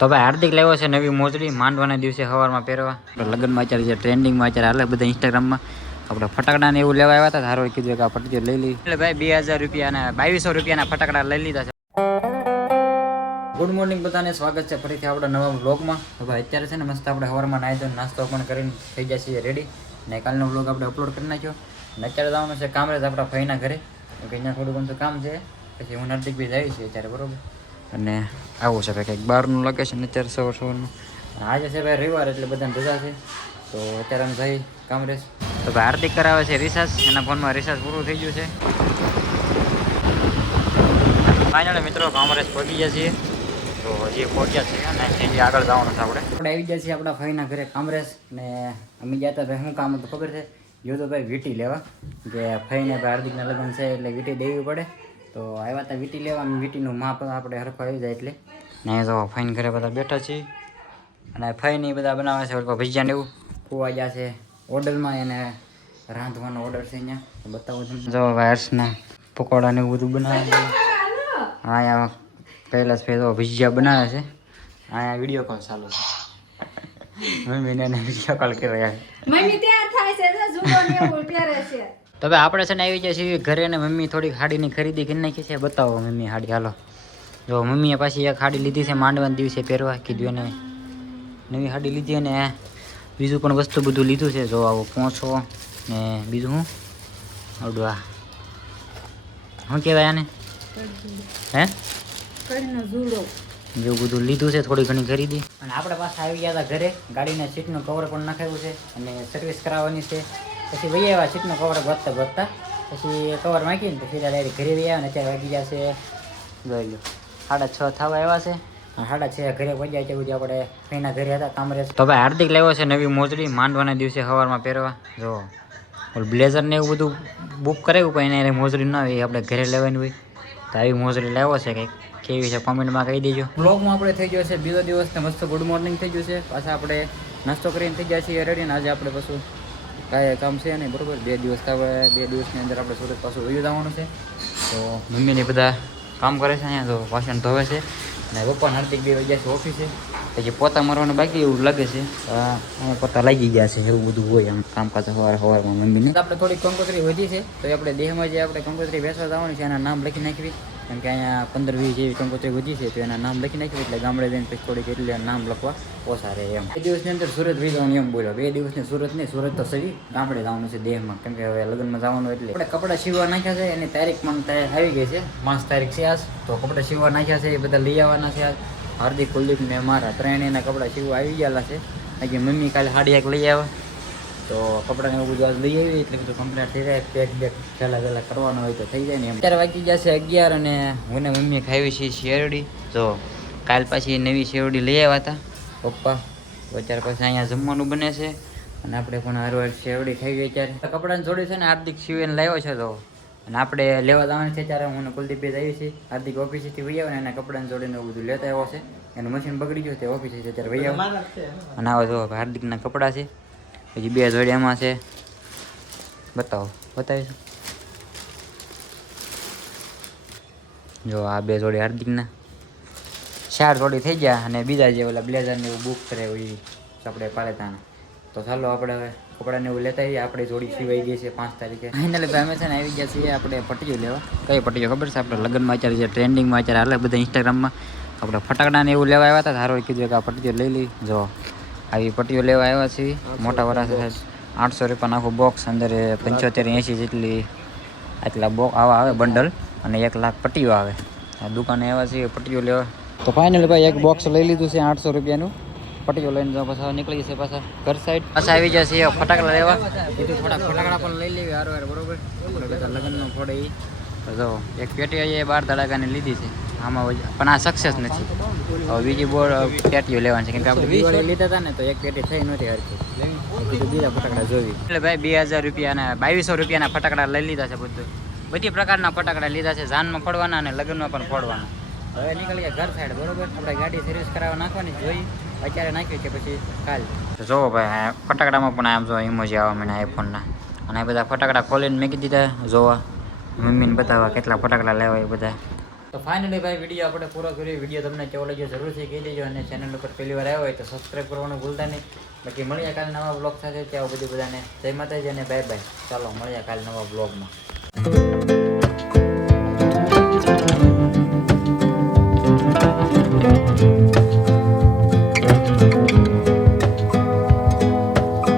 તો ભાઈ હાર્દિક લાવ્યો છે નવી મોજડી માંડવાના દિવસે સવારમાં પહેરવા. લગ્નમાં અત્યારે જે ટ્રેન્ડિંગમાં અત્યારે હાલે બધા ઇન્સ્ટાગ્રામમાં આપણે ફટાકડા ને એવું લેવા આવ્યા હતા. હારો કીધું કે આ ફટકી લઈ લઈ એટલે ભાઈ 2000 રૂપિયાના 2200 રૂપિયાના ફટાકડા લઈ લીધા છે. ગુડ મોર્નિંગ બધાને, સ્વાગત છે ફરીથી આપણા નવા વ્લોગમાં. તો ભાઈ અત્યારે છે ને મસ્ત આપણે સવારમાં નાહી ધોઈને નાસ્તો પણ કરીને થઈ જાય છીએ રેડી. ને કાલનો વ્લોગ આપણે અપલોડ કરી નાખ્યો. અને અત્યારે જવાનું છે કામરેજ આપણા ભાઈના ઘરે, કે અહીંયા થોડું ઘણું કામ છે. પછી હું નર્તિક બી જાય છે અત્યારે, બરોબર. અને આવું છે ભાઈ કંઈક બહારનું લોકેશન અત્યારે સવારનું. આજે છે ભાઈ રવિવાર એટલે બધાને રજા છે. તો અત્યારે અમે જઈ કામરેજ. તો ભાઈ હાર્દિક કરાવે છે રિચાર્જ, એના ફોનમાં રિચાર્જ પૂરું થઈ ગયું છે. ફાઇનલી મિત્રો કામરેજ પહોંચી ગયા છીએ. તો હજી પહોંચ્યા છે અને હજી આગળ જવાનું છે આપણે આવી ગયા છીએ આપણા ભાઈના ઘરે કામરેજ. ને અમે ગયા હતા ભાઈ, શું કામ હતું ખબર છે? જો તો ભાઈ વીટી લેવા, કે ભાઈને ભાઈ હાર્દિકના લગ્ન છે એટલે વીટી દેવી પડે. તો આવ્યા હતા વીટી લેવા, અને વીટીનું માપ આપણે હરખો આવી જાય એટલે. ને જો ફાઈન ઘરે બધા બેઠા છીએ અને ફાઈન બધા બનાવે છે ભજીયા ને એવું. ખોવા ગયા છે ઓર્ડરમાં, એને રાંધવાનો ઓર્ડર છે અહીંયા બતાવું છું. જો ભાઈ હર્ષના પકોડા ને એવું બધું બનાવે છે. અહીંયા કૈલાસ ભાઈ તો ભજીયા બનાવે છે. અહીંયા વિડીયો કોલ ચાલુ છે. મમ્મીને વિડીયો કોલ કરી રહ્યા છે. તો ભાઈ આપણે છે ને આવી જાય છીએ ઘરે, ને મમ્મી થોડીક હાડીની ખરીદી કરી નાખી છે. બતાવો મમ્મી હાડી, હાલો. જો મમ્મીએ પાછી એક હાડી લીધી છે માંડવાના દિવસે પહેરવા, કીધું એને નવી હાડી લીધી. અને બીજું પણ વસ્તુ બધું લીધું છે. જો આવો પોંછો ને બીજું શું આવડું, આ શું કહેવાય આને, હે જેવું બધું લીધું છે, થોડી ઘણી ખરીદી. અને આપણે પાછા આવી ગયા હતા ઘરે. ગાડીના સીટનું કવર પણ નાખાયું છે અને સર્વિસ કરાવવાની છે. પછી વહી આવ્યા સીટનું કવર ભરતા ભરતા, પછી કવર માગીને પછી ડાયરેક્ટ ઘરે વહી આવ્યા. અને અત્યારે વાગી ગયા છે જોઈ લો 6:30 થવા આવ્યા છે. 6:30 ઘરે પહોંચ્યા છે. બધું આપણે ફઈના ઘરે હતા કામરેજ. તો ભાઈ હાર્દિક લાવ્યો છે નવી મોજડી માંડવાના દિવસે સવારમાં પહેરવા. જો બ્લેઝર ને એવું બધું બુક કરાવ્યું, પણ એને મોજડી ના હોય, આપણે ઘરે લેવાની હોય. તો આવી મોજડી લાવ્યો છે. કંઈક કેવી છે કોમેન્ટમાં કહી દેજો. બ્લોગમાં આપણે થઈ ગયો છે બીજો દિવસ ને મસ્ત ગુડ મોર્નિંગ થઈ ગયું છે. પાછા આપણે નાસ્તો કરીને થઈ ગયા છીએ રેડી. ને આજે આપણે પાછું કાંઈ કામ છે નહીં, બરાબર. 2 દિવસ આવે, 2 દિવસની અંદર આપણે સુરત પાછું વયું જવાનું છે. તો મમ્મીને બધા કામ કરે છે અહીંયા. તો વાસણ ધોવે છે અને પપ્પા હાર્દિક 2 વાગ્યા છે ઓફિસે. પછી પોતા મારવાનું બાકી એવું લાગે છે. અહીંયા પોતા લાગી ગયા છે, એવું બધું હોય આમ કામકાજ સવારમાં મમ્મીને. આપણે થોડી કંકોત્રી વધી છે, તો આપણે દેહમાં જે આપણે કંકોત્રી બેસવા જવાનું છે એના નામ લખી નાખવી. કેમ કે અહીંયા 15-20 જેવી કંકોત્રી વધી છે, તો એના નામ લખી નાખ્યું એટલે ગામડે જઈને પછી થોડીક એટલે નામ લખવા ઓછા રહે એમ. 2 દિવસની અંદર સુરત વહી જવાનું એમ બોલ્યો. 2 દિવસની સુરત નહીં, સુરત તો સવી ગામડે જવાનું છે દેહમાં. કેમ કે હવે લગ્નમાં જવાનું એટલે આપણે કપડાં સીવવા નાખ્યા છે. એની તારીખ પણ આવી ગઈ છે, 5 તારીખ છે આજ. તો કપડાં સીવવા નાખ્યા છે, એ બધા લઈ આવવાના છે આજ. હાર્દિક, કુલદીપ ને મારા ત્રણેયના કપડાં સીવવા આવી ગયેલા છે. હજી મમ્મી કાલે સાડી એક લઈ આવ્યા. તો કપડાને એવું બધું આજ લઈ આવી એટલે બધું કમ્પ્લીટ થઈ જાય. પેક બેક પહેલાં કરવાનો હોય તો થઈ જાય ને એમ. અત્યારે વાગી જશે 11 અને હું ને મમ્મી ખાવી છીએ શેરડી. જો કાલ પાછી નવી શેરડી લઈ આવ્યા હતા પપ્પા. અત્યારે પછી અહીંયા જમવાનું બને છે અને આપણે પણ હરવાર શેરડી ખાઈ ગઈ. અત્યારે કપડાની જોડી છે ને હાર્દિક શિવેન લાવ્યો છે. તો અને આપણે લેવા જવાનું છે ત્યારે હું કુલદીપ જઈએ છીએ. હાર્દિક ઓફિસેથી વહી આવે ને એના કપડાની જોડીને એવું બધું લેતા આવ્યો છે. એનું મશીન બગડી ગયું, તે ઓફિસે છે ત્યારે વહી આવે. અને આવા જો હાર્દિકના કપડાં છે. પછી 2 જોડી એમાં છે. બતાવીશું. જો આ 2 જોડી હાર્દિકના, 4 જોડી થઈ ગયા. અને બીજા જે ઓલા બ્લેઝરને એવું બુક કરે એ આપણે પાલેતાના. તો ચાલો આપણે હવે કપડાને એવું લેતા આવીએ. આપણે જોડી સિવાઈ ગઈ છે 5 તારીખે. ફાઇનલી ભાઈ અમે છે ને આવી ગયા છીએ આપણે પટ્ટીઓ લેવા. કઈ પટ્ટીઓ ખબર છે? આપણે લગ્નમાં અત્યારે જે ટ્રેન્ડિંગમાં અત્યારે હાલે બધા ઇન્સ્ટાગ્રામમાં, આપણે ફટાકડાને એવું લેવા આવ્યા હતા. હારો કીધું કે આ પટ્ટીઓ લઈ લઈ. જો આવી પટ્ટીઓ લેવા આવ્યા છીએ. મોટા વરા છે 800 રૂપિયાનું આખું બોક્સ. અંદર 75-80 જેટલી આટલા બોક્સ આવા આવે બંડલ, અને 1 લાખ પટ્ટીઓ આવે. આ દુકાને આવ્યા છીએ પટ્ટીઓ લેવા. તો ફાઇનલી ભાઈ એક બોક્સ લઈ લીધું છે 800 રૂપિયાનું. પટ્ટીઓ લઈને જાઓ પાછા નીકળી જશે પાછા ઘર સાઈડ. પાછા આવી જશે ફટાકડા લેવા. એટલે થોડા ફટાકડા પણ લઈ લેવી હારો, બરોબર. આપણે બધા લગ્નમાં ફોડે એ. તો જો એક પેટી એ 12 ધડાકાની લીધી છે આમાં, પણ આ સક્સેસ નથી. હવે બીજી પેટીઓ લેવાની છે. કેમ કે આપણે દિવાળી લીધા હતા ને તો એક પેટી થઈ નહોતી હરખી. બીજા ફટાકડા જોવી એટલે ભાઈ 2000 રૂપિયાના 2200 રૂપિયાના ફટાકડા લઈ લીધા છે. બધી પ્રકારના ફટાકડા લીધા છે. જાનમાં ફોડવાના અને લગ્નમાં પણ ફોડવાના. હવે નીકળી ગયા ઘર સાઈડ, બરોબર. આપણે ગાડી સર્વિસ કરાવવા નાખવાની જોઈ. અત્યારે નાખ્યું કે પછી કાલ. તો જોવો ભાઈ ફટાકડામાં પણ આમ જો ઇમોજી આવવા મને આઈફોનના. અને બધા ફટાકડા ખોલીને મેકી દીધા જોવા. મમ્મીને બતાવવા કેટલા ફટાકડા લેવા એ બધા. તો ફાઇનલી ભાઈ વિડીયો આપણે પૂરો કર્યો. વિડીયો તમને કેવો લાગ્યો જરૂરથી કહી દેજો, અને ચેનલ ઉપર પહેલી વાર આવ્યો હોય તો સબસ્ક્રાઈબ કરવાનું ભૂલતા નહીં. બાકી મળીએ કાલે નવા બ્લોગ સાથે. ત્યાં બધું બધાને જય માતાજી અને બાય બાય. ચાલો મળીએ કાલે નવા બ્લોગમાં.